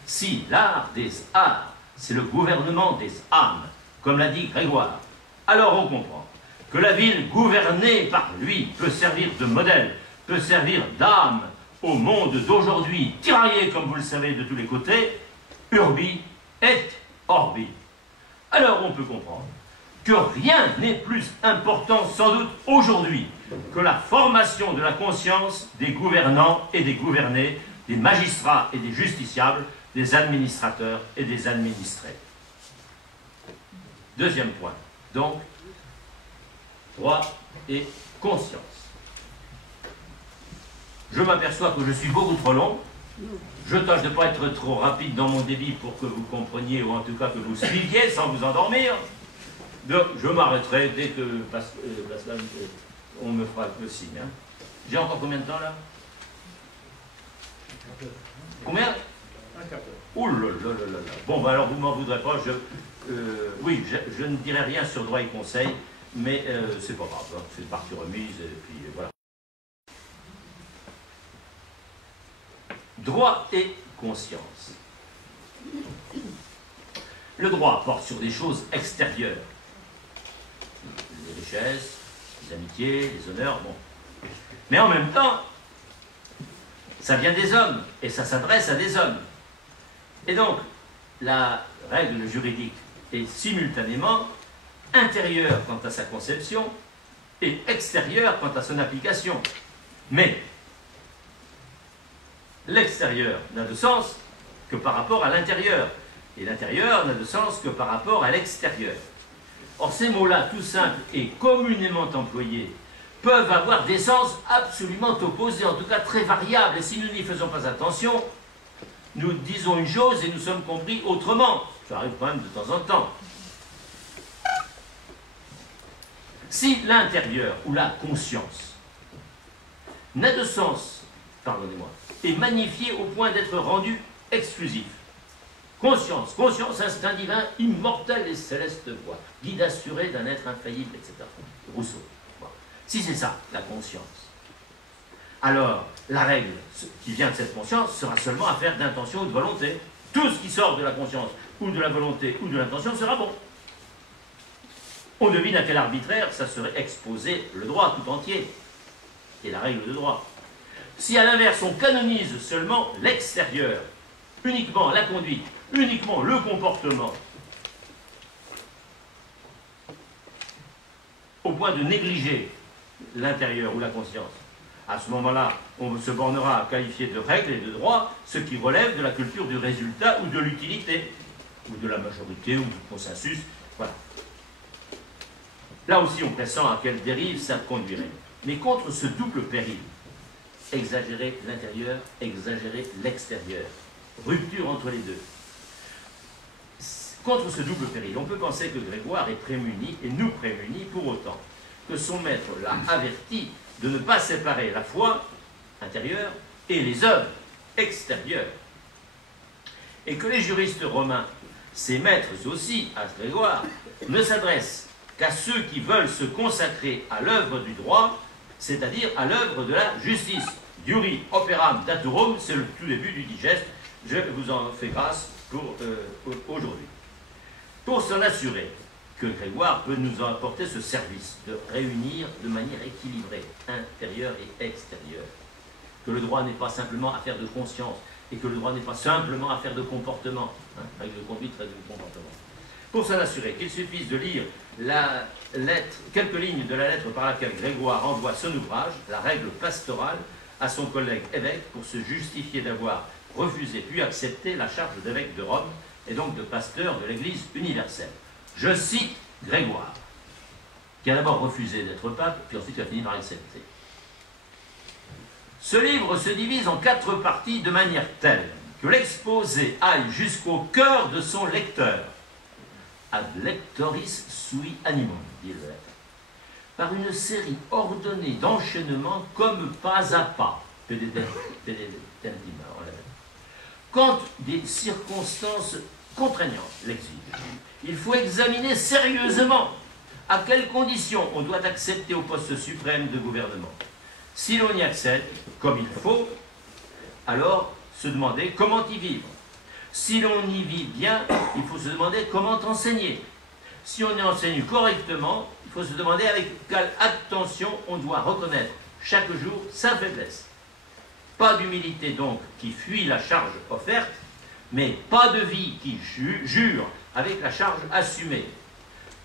si l'art des arts, c'est le gouvernement des âmes, comme l'a dit Grégoire, alors on comprend que la ville gouvernée par lui peut servir de modèle, peut servir d'âme au monde d'aujourd'hui, tiraillé, comme vous le savez, de tous les côtés, urbi et orbi. Alors on peut comprendre que rien n'est plus important sans doute aujourd'hui que la formation de la conscience des gouvernants et des gouvernés, des magistrats et des justiciables, des administrateurs et des administrés. Deuxième point, donc, droit et conscience. Je m'aperçois que je suis beaucoup trop long. Je tâche de ne pas être trop rapide dans mon débit pour que vous compreniez, ou en tout cas que vous suiviez sans vous endormir. Donc, je m'arrêterai dès que Pascal, on me fera le signe. Hein. J'ai encore combien de temps là? Combien? Un quart d'heure. Ouh là là là là là. Bon, bah alors vous ne m'en voudrez pas. Oui, je ne dirai rien sur droit et conseil, mais c'est pas grave. Hein. C'est partie remise, et puis voilà. Droit et conscience. Le droit porte sur des choses extérieures. Les richesses, les amitiés, les honneurs, bon. Mais en même temps, ça vient des hommes, et ça s'adresse à des hommes. Et donc, la règle juridique est simultanément intérieure quant à sa conception et extérieure quant à son application. Mais l'extérieur n'a de sens que par rapport à l'intérieur, et l'intérieur n'a de sens que par rapport à l'extérieur. Or, ces mots-là, tout simples et communément employés, peuvent avoir des sens absolument opposés, en tout cas très variables, et si nous n'y faisons pas attention, nous disons une chose et nous sommes compris autrement. Ça arrive quand même de temps en temps. Si l'intérieur ou la conscience n'a de sens, pardonnez-moi, est magnifié au point d'être rendu exclusif. Conscience, instinct divin, immortel et céleste voix, guide assuré d'un être infaillible, etc. Rousseau. Voilà. Si c'est ça, la conscience, alors la règle qui vient de cette conscience sera seulement affaire d'intention ou de volonté. Tout ce qui sort de la conscience, ou de la volonté, ou de l'intention sera bon. On devine à quel arbitraire ça serait exposé le droit tout entier, et la règle de droit. Si à l'inverse on canonise seulement l'extérieur, uniquement la conduite, uniquement le comportement, au point de négliger l'intérieur ou la conscience, à ce moment-là, on se bornera à qualifier de règle et de droit ce qui relève de la culture du résultat ou de l'utilité, ou de la majorité ou du consensus. Voilà. Là aussi, on pressent à quelle dérive ça conduirait. Mais contre ce double péril, exagérer l'intérieur, exagérer l'extérieur, rupture entre les deux. Contre ce double péril, on peut penser que Grégoire est prémuni et nous prémunit pour autant que son maître l'a averti de ne pas séparer la foi intérieure et les œuvres extérieures. Et que les juristes romains, ses maîtres aussi, à Grégoire, ne s'adressent qu'à ceux qui veulent se consacrer à l'œuvre du droit, c'est-à-dire à l'œuvre de la justice. Diuri operam daturum, c'est le tout début du digeste. Je vous en fais grâce pour aujourd'hui. Pour s'en assurer que Grégoire peut nous apporter ce service de réunir de manière équilibrée intérieure et extérieure, que le droit n'est pas simplement affaire de conscience et que le droit n'est pas simplement affaire de comportement, règle de conduite, règle de comportement. Pour s'en assurer qu'il suffise de lire la lettre, quelques lignes de la lettre par laquelle Grégoire envoie son ouvrage, la règle pastorale, à son collègue évêque pour se justifier d'avoir refusé puis accepté la charge d'évêque de Rome et donc de pasteur de l'Église universelle. Je cite Grégoire, qui a d'abord refusé d'être pape, puis ensuite a fini par accepter. Ce livre se divise en 4 parties de manière telle que l'exposé aille jusqu'au cœur de son lecteur, ad lectoris sui animum, dit le lettre, par une série ordonnée d'enchaînements comme pas à pas, quand des circonstances contraignantes l'exigent. Il faut examiner sérieusement à quelles conditions on doit accéder au poste suprême de gouvernement. Si l'on y accède comme il faut, alors se demander comment y vivre. Si l'on y vit bien, il faut se demander comment enseigner. Si on y enseigne correctement, il faut se demander avec quelle attention on doit reconnaître chaque jour sa faiblesse. Pas d'humilité donc qui fuit la charge offerte, mais pas de vie qui jure avec la charge assumée.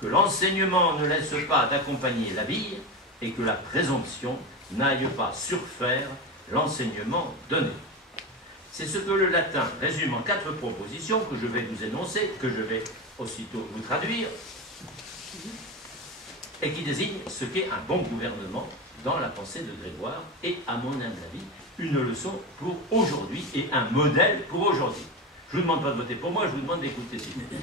Que l'enseignement ne laisse pas d'accompagner la vie et que la présomption n'aille pas surfaire l'enseignement donné. C'est ce que le latin résume en 4 propositions que je vais vous énoncer, que je vais aussitôt vous traduire, et qui désigne ce qu'est un bon gouvernement dans la pensée de Grégoire et, à mon humble avis, une leçon pour aujourd'hui et un modèle pour aujourd'hui. Je ne vous demande pas de voter pour moi, je vous demande d'écouter s'il vous plaît.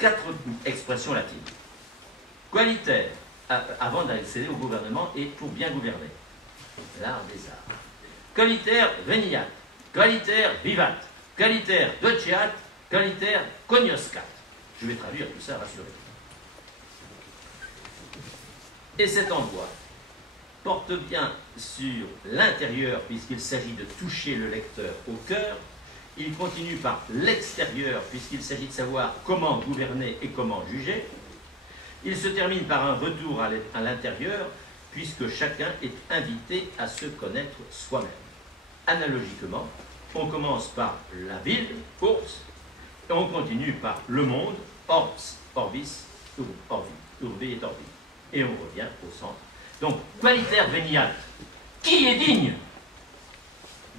4 expressions latines. Qualitaire, avant d'accéder au gouvernement et pour bien gouverner. L'art des arts. Qualitaire veniat, qualitaire vivat, qualitaire doceat, qualitaire cognoscat. Je vais traduire tout ça, rassurez-vous. Et cet envoi porte bien sur l'intérieur, puisqu'il s'agit de toucher le lecteur au cœur. Il continue par l'extérieur, puisqu'il s'agit de savoir comment gouverner et comment juger. Il se termine par un retour à l'intérieur, puisque chacun est invité à se connaître soi-même. Analogiquement, on commence par la ville, urs, et on continue par le monde, orbs, orbis, orbi, urbe et orbi. Et on revient au centre. Donc, qualitaire veniat, qui est digne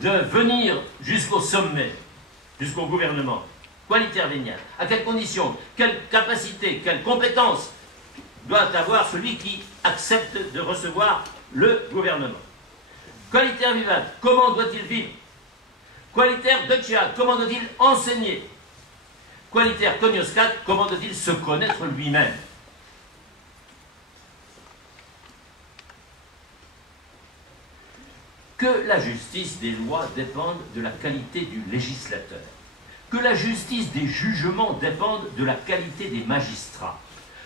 de venir jusqu'au sommet, jusqu'au gouvernement? Qualitaire veniat. À quelles conditions, quelle capacité, quelle compétence doit avoir celui qui accepte de recevoir le gouvernement? Qualiter vivat, comment doit-il vivre? Qualiter doceat, comment doit-il enseigner? Qualiter cognoscat, comment doit-il se connaître lui-même? Que la justice des lois dépende de la qualité du législateur, que la justice des jugements dépende de la qualité des magistrats.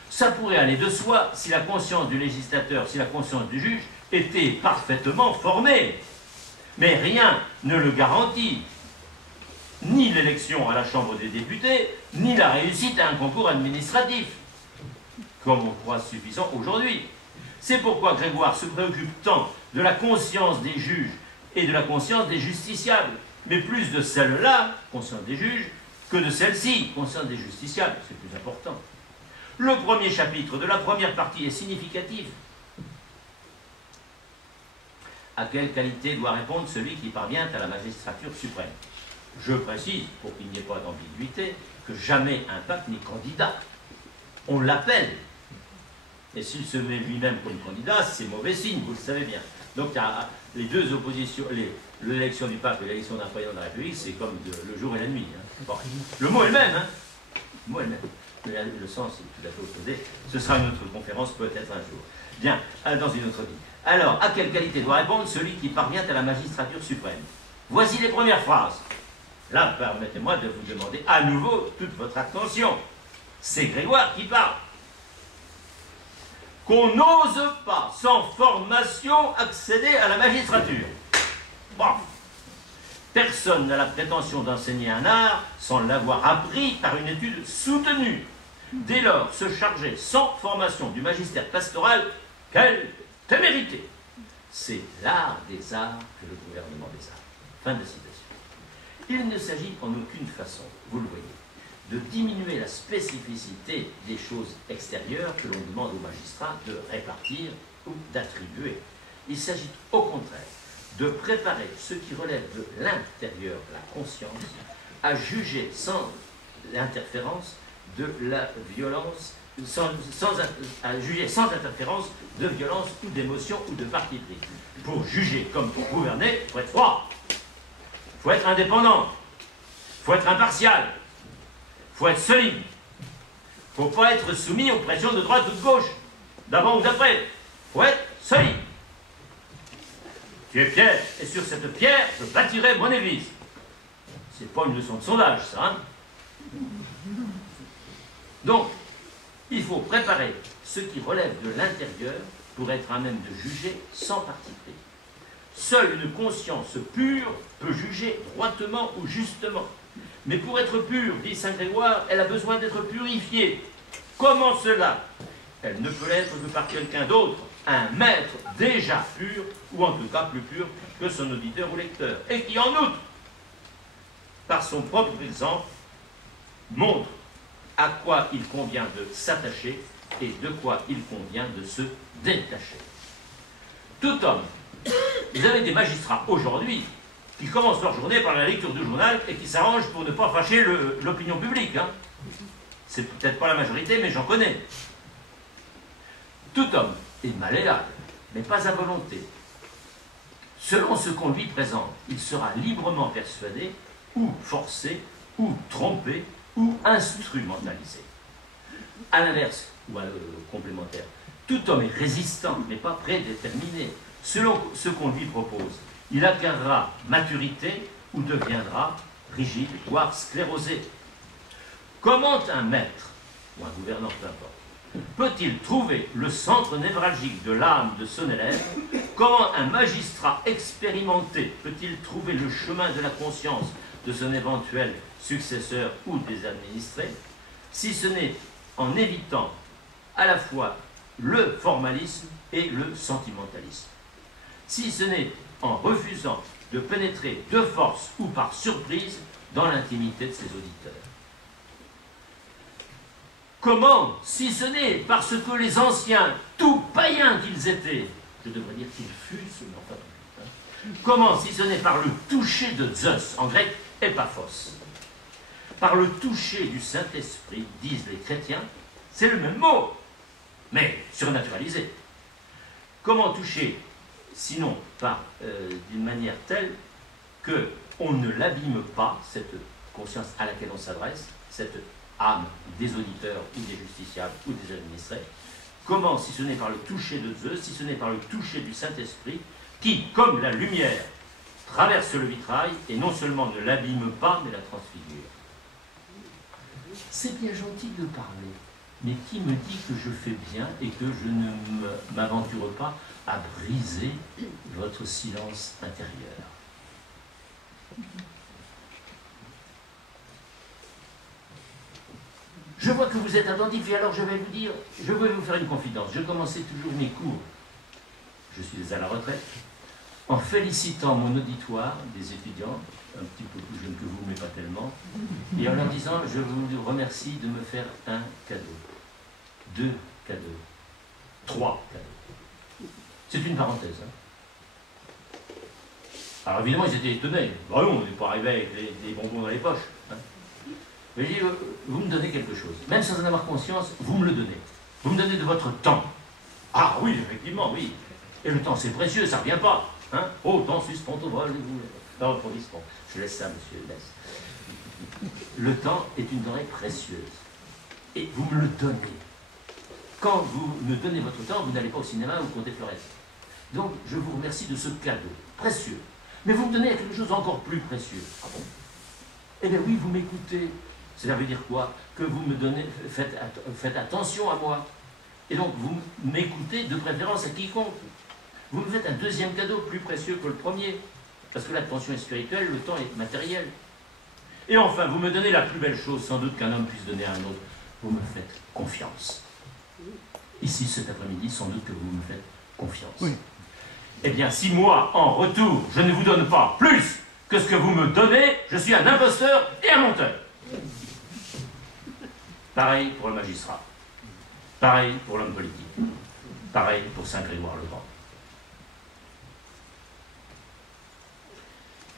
Ça pourrait aller de soi si la conscience du législateur, si la conscience du juge était parfaitement formée. Mais rien ne le garantit. Ni l'élection à la Chambre des députés, ni la réussite à un concours administratif, comme on croit suffisant aujourd'hui. C'est pourquoi Grégoire se préoccupe tant de la conscience des juges et de la conscience des justiciables, mais plus de celle-là, conscience des juges, que de celle-ci, conscience des justiciables, c'est plus important. Le premier chapitre de la première partie est significatif. À quelle qualité doit répondre celui qui parvient à la magistrature suprême? Je précise, pour qu'il n'y ait pas d'ambiguïté, que jamais un pape n'est candidat. On l'appelle. Et s'il se met lui-même comme candidat, c'est mauvais signe, vous le savez bien. Donc les deux oppositions, l'élection du pape et l'élection d'un président de la République, c'est comme le jour et la nuit. Hein. Bon, le mot est le même, hein. Le mot est le même. Mais le sens est tout à fait opposé. Ce sera une autre conférence, peut-être un jour. Bien, dans une autre vie. Alors, à quelle qualité doit répondre celui qui parvient à la magistrature suprême? Voici les premières phrases. Là, permettez-moi de vous demander à nouveau toute votre attention. C'est Grégoire qui parle. Qu'on n'ose pas, sans formation, accéder à la magistrature. Bon. Personne n'a la prétention d'enseigner un art sans l'avoir appris par une étude soutenue. Dès lors, se charger sans formation du magistère pastoral, quelle témérité! C'est l'art des arts que le gouvernement des arts. Fin de citation. Il ne s'agit en aucune façon, vous le voyez, de diminuer la spécificité des choses extérieures que l'on demande aux magistrats de répartir ou d'attribuer. Il s'agit au contraire de préparer ce qui relève de l'intérieur de la conscience à juger sans l'interférence de la violence, à juger sans interférence de violence ou d'émotion ou de parti pris. Pour juger comme pour gouverner, il faut être froid, il faut être indépendant, il faut être impartial, il faut être solide, il ne faut pas être soumis aux pressions de droite ou de gauche, d'avant ou d'après, il faut être solide. Tu es pierre, et sur cette pierre, je bâtirai mon église. C'est pas une leçon de sondage, ça, hein? Donc, il faut préparer ce qui relève de l'intérieur pour être à même de juger sans parti pris. Seule une conscience pure peut juger droitement ou justement. Mais pour être pure, dit saint Grégoire, elle a besoin d'être purifiée. Comment cela? Elle ne peut l'être que par quelqu'un d'autre, un maître déjà pur, ou en tout cas plus pur que son auditeur ou lecteur, et qui en outre, par son propre exemple, montre à quoi il convient de s'attacher et de quoi il convient de se détacher. Tout homme, vous avez des magistrats aujourd'hui qui commencent leur journée par la lecture du journal et qui s'arrangent pour ne pas fâcher l'opinion publique. Hein. C'est peut-être pas la majorité, mais j'en connais. Tout homme est malléable, mais pas à volonté. Selon ce qu'on lui présente, il sera librement persuadé, ou forcé, ou trompé, ou instrumentalisé. À l'inverse, ou à complémentaire, tout homme est résistant, mais pas prédéterminé. Selon ce qu'on lui propose, il acquérera maturité ou deviendra rigide, voire sclérosé. Comment un maître, ou un gouvernant, peu importe, peut-il trouver le centre névralgique de l'âme de son élève? Comment un magistrat expérimenté peut-il trouver le chemin de la conscience de son éventuel successeur ou des administrés, si ce n'est en évitant à la fois le formalisme et le sentimentalisme, si ce n'est en refusant de pénétrer de force ou par surprise dans l'intimité de ses auditeurs. Comment, si ce n'est parce que les anciens, tout païens qu'ils étaient, je devrais dire qu'ils fussent, mais enfin, comment, si ce n'est par le toucher de Zeus, en grec, épaphos, par le toucher du Saint-Esprit, disent les chrétiens, c'est le même mot, mais surnaturalisé. Comment toucher sinon d'une manière telle qu'on ne l'abîme pas, cette conscience à laquelle on s'adresse, cette âme des auditeurs ou des justiciables ou des administrés. Comment, si ce n'est par le toucher de Zeus, si ce n'est par le toucher du Saint-Esprit, qui, comme la lumière, traverse le vitrail et non seulement ne l'abîme pas, mais la transfigure. C'est bien gentil de parler, mais qui me dit que je fais bien et que je ne m'aventure pas à briser votre silence intérieur? Je vois que vous êtes attentif et alors je vais vous dire, je vais vous faire une confidence. Je commençais toujours mes cours, je suis à la retraite, en félicitant mon auditoire, des étudiants, un petit peu plus jeunes que vous, mais pas tellement, et en leur disant, je vous remercie de me faire un cadeau, 2 cadeaux, 3 cadeaux. C'est une parenthèse. Hein. Alors évidemment, ils étaient étonnés. Bah non, on n'est pas arrivé avec des bonbons dans les poches. Hein. Mais je dis, vous me donnez quelque chose. Même sans en avoir conscience, vous me le donnez. Vous me donnez de votre temps. Ah oui, effectivement, oui. Et le temps, c'est précieux, ça ne revient pas. Hein? Oh, temps suspend au vol. Non, bon, je laisse ça, monsieur, laisse. Le temps est une denrée précieuse. Et vous me le donnez. Quand vous me donnez votre temps, vous n'allez pas au cinéma ou comptez Flores. Donc, je vous remercie de ce cadeau précieux. Mais vous me donnez quelque chose encore plus précieux. Ah bon? Eh bien oui, vous m'écoutez. Cela veut dire quoi? Que vous me donnez, faites attention à moi. Et donc, vous m'écoutez de préférence à quiconque. Vous me faites un deuxième cadeau plus précieux que le premier. Parce que l'attention est spirituelle, le temps est matériel. Et enfin, vous me donnez la plus belle chose, sans doute, qu'un homme puisse donner à un autre. Vous me faites confiance. Ici, cet après-midi, sans doute que vous me faites confiance. Oui. Eh bien, si moi, en retour, je ne vous donne pas plus que ce que vous me donnez, je suis un imposteur et un menteur. Pareil pour le magistrat. Pareil pour l'homme politique. Pareil pour Saint-Grégoire-le-Grand.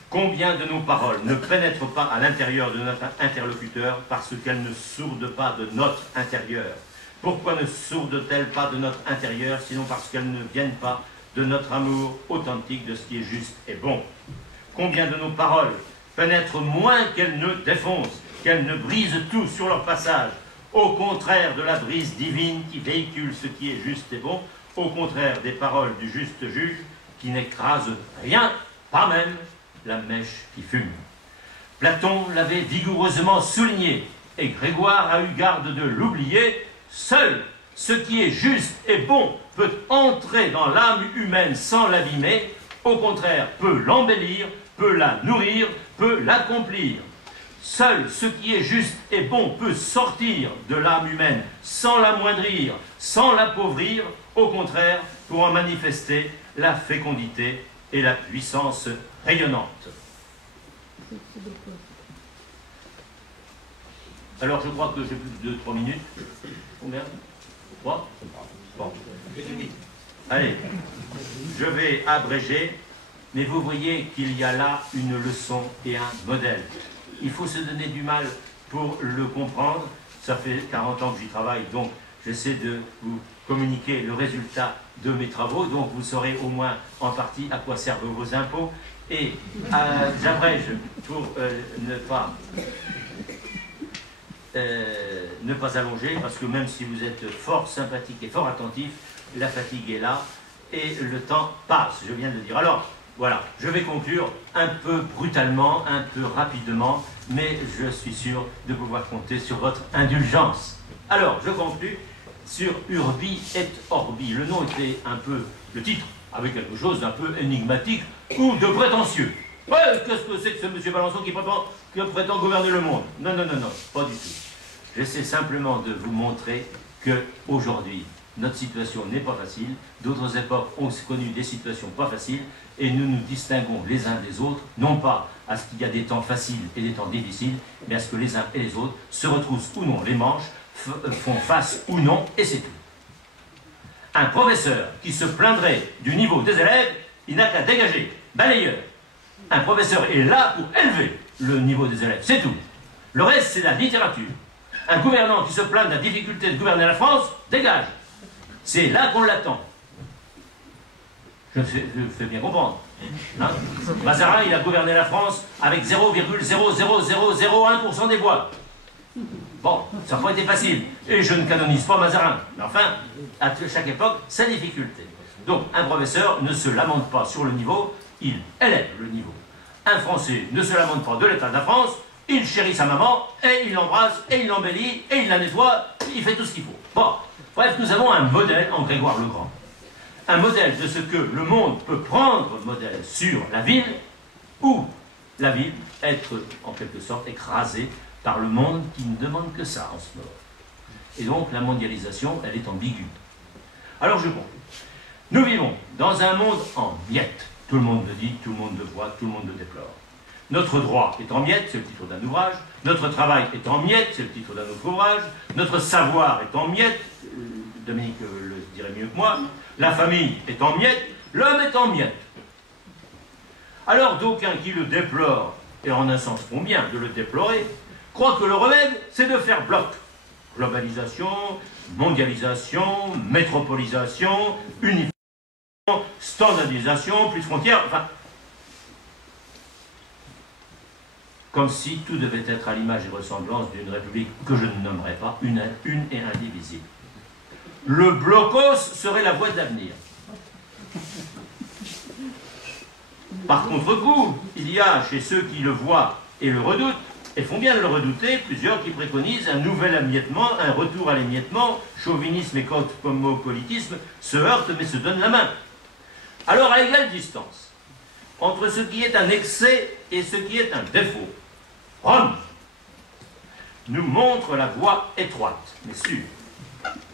Combien de nos paroles ne pénètrent pas à l'intérieur de notre interlocuteur parce qu'elles ne sourdent pas de notre intérieur? Pourquoi ne sourdent-elles pas de notre intérieur, sinon parce qu'elles ne viennent pas de notre amour authentique de ce qui est juste et bon? Combien de nos paroles pénètrent moins qu'elles ne défoncent, qu'elles ne brisent tout sur leur passage, au contraire de la brise divine qui véhicule ce qui est juste et bon, au contraire des paroles du juste juge qui n'écrasent rien, pas même la mèche qui fume. Platon l'avait vigoureusement souligné, et Grégoire a eu garde de l'oublier. Seul ce qui est juste et bon peut entrer dans l'âme humaine sans l'abîmer, au contraire peut l'embellir, peut la nourrir, peut l'accomplir. Seul ce qui est juste et bon peut sortir de l'âme humaine sans l'amoindrir, sans l'appauvrir, au contraire pour en manifester la fécondité et la puissance rayonnante. Alors je crois que j'ai plus de 3 minutes. Combien? 3? Bon. Allez, je vais abréger, mais vous voyez qu'il y a là une leçon et un modèle. Il faut se donner du mal pour le comprendre. Ça fait 40 ans que j'y travaille, donc j'essaie de vous communiquer le résultat de mes travaux, donc vous saurez au moins en partie à quoi servent vos impôts. Et j'abrège pour ne pas allonger, parce que même si vous êtes fort sympathique et fort attentif, la fatigue est là et le temps passe, je viens de le dire. Alors, voilà, je vais conclure un peu brutalement, un peu rapidement, mais je suis sûr de pouvoir compter sur votre indulgence. Alors, je conclus sur Urbi et Orbi. Le nom était un peu, le titre, avec quelque chose d'un peu énigmatique ou de prétentieux. Ouais, qu'est-ce que c'est que ce monsieur Balançon qui prétend gouverner le monde? Non, non, non, non, pas du tout. J'essaie simplement de vous montrer qu'aujourd'hui, notre situation n'est pas facile. D'autres époques ont connu des situations pas faciles et nous nous distinguons les uns des autres, non pas à ce qu'il y a des temps faciles et des temps difficiles, mais à ce que les uns et les autres se retroussent ou non les manches, font face ou non, et c'est tout. Un professeur qui se plaindrait du niveau des élèves, il n'a qu'à dégager, balayeur. Un professeur est là pour élever le niveau des élèves, c'est tout. Le reste, c'est la littérature. Un gouvernant qui se plaint de la difficulté de gouverner la France, dégage. C'est là qu'on l'attend. Je fais bien comprendre. Hein? Mazarin, il a gouverné la France avec 0,00001% des voix. Bon, ça n'a pas été facile. Et je ne canonise pas Mazarin. Mais enfin, à chaque époque, sa difficulté. Donc, un professeur ne se lamente pas sur le niveau, il élève le niveau. Un Français ne se lamente pas de l'état de la France, il chérit sa maman, et il l'embrasse, et il l'embellit, et il la nettoie, il fait tout ce qu'il faut. Bon, bref, nous avons un modèle en Grégoire le Grand. Un modèle de ce que le monde peut prendre modèle sur la ville, ou la ville être en quelque sorte écrasée par le monde qui ne demande que ça en ce moment. Et donc la mondialisation, elle est ambiguë. Alors je conclue. Nous vivons dans un monde en miettes. Tout le monde le dit, tout le monde le voit, tout le monde le déplore. Notre droit est en miettes, c'est le titre d'un ouvrage. Notre travail est en miettes, c'est le titre d'un autre ouvrage. Notre savoir est en miettes, Dominique le dirait mieux que moi. La famille est en miettes, l'homme est en miettes. Alors d'aucuns qui le déplorent, et en un sens font bien de le déplorer, croient que le remède, c'est de faire bloc. Globalisation, mondialisation, métropolisation, unification, standardisation, plus de frontières, enfin... Comme si tout devait être à l'image et ressemblance d'une république que je ne nommerai pas, une et indivisible. Le blocos serait la voie de l'avenir. Par contre-coup, il y a chez ceux qui le voient et le redoutent, et font bien de le redouter, plusieurs qui préconisent un nouvel émiettement, un retour à l'émiettement. Chauvinisme et cosmopolitisme se heurtent mais se donnent la main. Alors à égale distance, entre ce qui est un excès et ce qui est un défaut, Rome nous montre la voie étroite, mais sûre.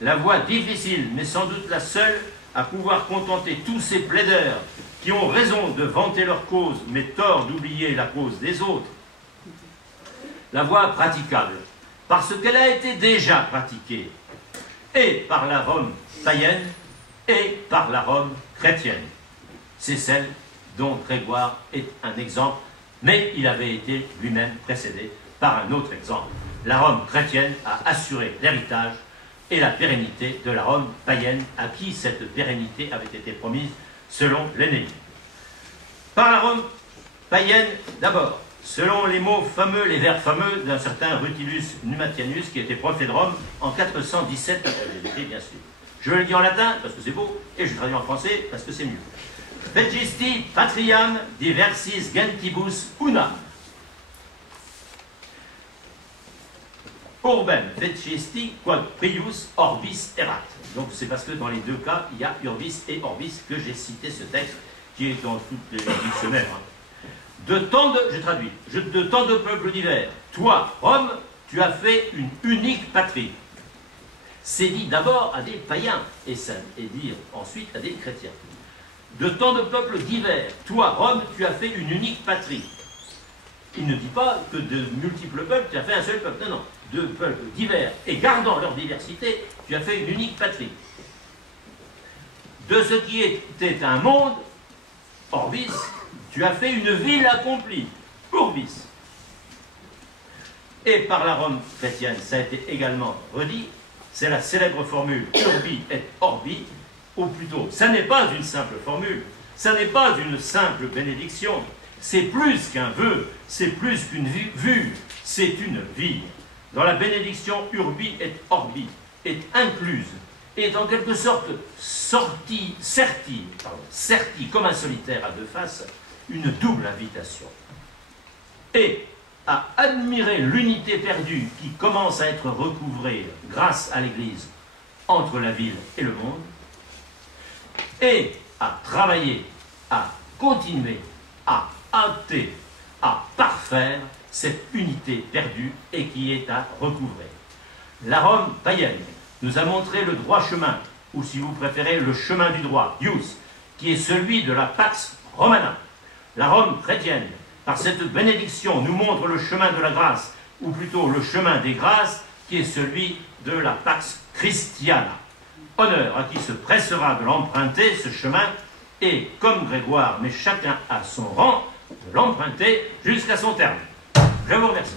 La voie difficile, mais sans doute la seule à pouvoir contenter tous ces plaideurs qui ont raison de vanter leur cause, mais tort d'oublier la cause des autres. La voie praticable, parce qu'elle a été déjà pratiquée, et par la Rome païenne, et par la Rome chrétienne. C'est celle dont Grégoire est un exemple, mais il avait été lui-même précédé par un autre exemple. La Rome chrétienne a assuré l'héritage et la pérennité de la Rome païenne, à qui cette pérennité avait été promise selon l'Énéide. Par la Rome païenne d'abord, selon les mots fameux, les vers fameux d'un certain Rutilus Numatianus, qui était préfet de Rome en 417 après bien sûr. Je le dis en latin parce que c'est beau, et je traduis en français parce que c'est mieux. Vegisti patriam diversis gentibus una. Urbem fecisti quod prius orbis erat. Donc c'est parce que dans les deux cas, il y a urbis et orbis que j'ai cité ce texte qui est dans toutes les dictionnaires. De tant de, je traduis, de tant de peuples divers, toi, Rome, tu as fait une unique patrie. C'est dit d'abord à des païens et dire ensuite à des chrétiens. De tant de peuples divers, toi, Rome, tu as fait une unique patrie. Il ne dit pas que de multiples peuples, tu as fait un seul peuple. Non, non. De peuples divers, et gardant leur diversité, tu as fait une unique patrie. De ce qui était un monde, orbis, tu as fait une ville accomplie, urbis. Et par la Rome chrétienne, ça a été également redit, c'est la célèbre formule urbi et orbi, ou plutôt, ça n'est pas une simple formule, ça n'est pas une simple bénédiction, c'est plus qu'un vœu, c'est plus qu'une vue, c'est une vie. Dans la bénédiction urbi et orbi, est incluse, est en quelque sorte sertie comme un solitaire à deux faces, une double invitation. Et à admirer l'unité perdue qui commence à être recouvrée grâce à l'Église entre la ville et le monde, et à travailler, à continuer, à hâter, à parfaire cette unité perdue et qui est à recouvrer. La Rome païenne nous a montré le droit chemin, ou si vous préférez le chemin du droit, ius, qui est celui de la Pax Romana. La Rome chrétienne, par cette bénédiction, nous montre le chemin de la grâce, ou plutôt le chemin des grâces, qui est celui de la Pax Christiana. Honneur à qui se pressera de l'emprunter, ce chemin, et comme Grégoire, mais chacun à son rang, de l'emprunter jusqu'à son terme. Je vous remercie.